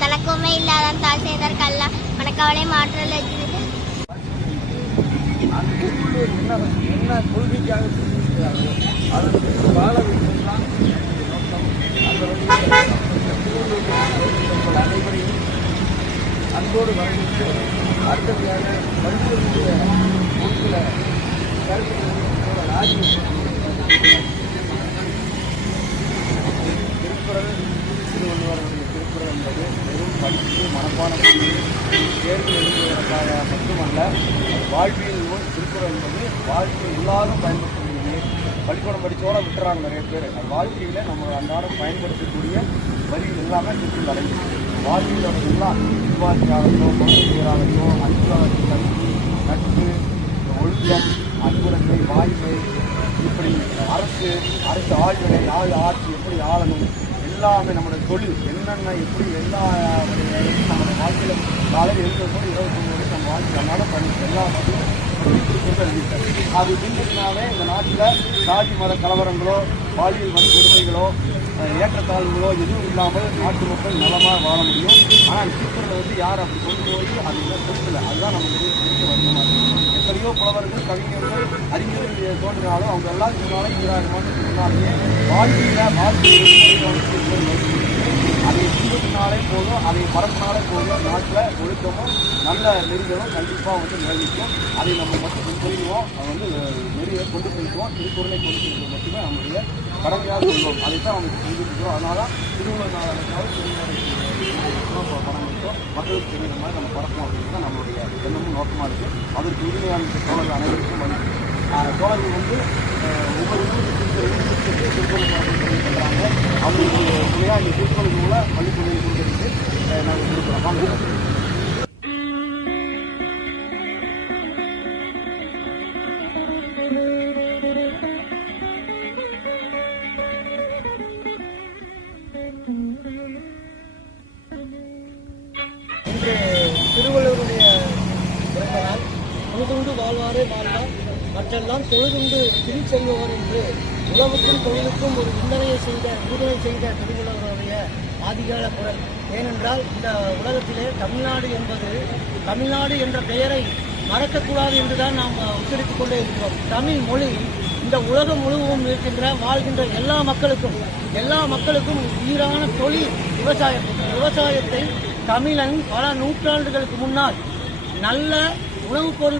தனக்குமே இல்லாத தாழ் செய்தற்கல்ல மனக்கவலை மாற்றல் என்ன கொள்கைக்காக வாழ வேண்டும் அனைவரையும் அன்போடு வரவேற்று அடுத்ததாக மருத்துவர்களுடைய ஒரு சில கருத்துக்கள் திருக்குறள் திருவள்ளுவருடைய திருக்குறள் என்பது வெறும் படித்து மனப்பாடம் தேர்வு எழுதுவதற்காக மட்டுமல்ல வாழ்வியல் நூல் திருக்குறள் என்பது வாழ்க்கையில் எல்லாரும் பயன்படுத்தக்கூடிய பள்ளிக்கூடம் படித்தோட விட்டுறாங்க நிறைய பேர். அந்த வாழ்க்கையில் நம்ம அன்றாடம் பயன்படுத்தக்கூடிய வரிகள் எல்லாமே திருக்குறள் அடங்கும். வாழ்க்கையோட எல்லாம் நிர்வாகியாகட்டும் குழந்தைகளாகட்டும் அன்புகளாகட்டும் கல்வி நட்பு ஒழுக்கம் அன்புறத்தை வாய்மை இப்படி அரசு ஆழ்வினை ஆட்சி எப்படி ஆளணும் எல்லாமே நம்மளுடைய தொழில் என்னென்ன எப்படி எல்லா நம்மளுடைய வாழ்க்கையில் காலையில் எழுதும்போது 29 வரை நம்ம வாழ்க்கை அன்றாடம் பண்ணிட்டு எல்லாத்தையும் அது பின்பற்றினாலே இந்த நாட்டில் சாதி மத கலவரங்களோ பாலியல் வன்கொடுமைகளோ ஏற்றத்தாழ்வுகளோ எதுவும் இல்லாமல் நாட்டு மக்கள் நலமாக வாழ முடியும். ஆனால் திருக்குறளை யார் அப்படி கொண்டு போய் அது இன்னும் கொடுக்கல. அதுதான் நம்ம பெரிய வருத்தமாக இருக்கும். எத்தனையோ புலவர்கள் கவிஞர்கள் அறிஞர்கள் தோன்றினாலும் அவங்க எல்லாம் முன்னாலே 2000 ஆண்டுக்கு முன்னாலேயே அதை பின்பற்றினாலே போதும், அதை பரப்பினாலே போதும். நாட்டில் ஒழுக்கமும் நல்ல நெறிகளும் கண்டிப்பாக நிலவிக்கும். அதை நம்ம மட்டும் பின்பற்றுவோம், அதை நெறியை கொண்டு போய்க்குவோம். திருக்குறளை கொண்டு போய்க்கிறது மட்டுமே நம்முடைய கடமையாக சொல்வோம். அதைத்தான் நம்ம செஞ்சுருக்கிறோம். அதனால திருவள்ளுவர் நாளாக படம் வைத்தோம் மக்களுக்கு தெரிகிற மாதிரி நம்ம பரப்போம் அப்படின்னு தான் நம்மளுடைய எண்ணமும் நோக்கமாக இருக்குது. அதற்கு உறுதியான தோழர்கள் அனைவருக்கும் தோழர்கள் ஒவ்வொரு திருக்குறள் பண்ணுறாங்க. அவங்களுக்கு துணையாக இந்த திருக்குறள் மூலம் பள்ளிக்கூடத்தில் கொடுக்கறதுக்கு நாங்கள் கொடுக்குறோம். இன்று திருவள்ளுவருடைய பிறந்த நாள். தொழுதுண்டு வாழ்வாரே வாழ்வார் மற்றெல்லாம் தொழுதுண்டு திரு செல்பவர் என்று உழவுக்கும் தொழிலுக்கும் ஒரு உறுதுணை செய்த திருவள்ளுவருடைய ஆதிகால குரல். ஏனென்றால் இந்த உலகத்திலே தமிழ்நாடு என்ற பெயரை மறக்கக்கூடாது என்றுதான் நாம் உச்சரித்துக் கொண்டே இருக்கிறோம். தமிழ் மொழி இந்த உலகம் முழுவதும் வாழ்கின்ற எல்லா மக்களுக்கும் உயிரான தொழில் விவசாயத்தை தமிழன் பல நூற்றாண்டுகளுக்கு முன்னால் நல்ல உணவுப் பொருள்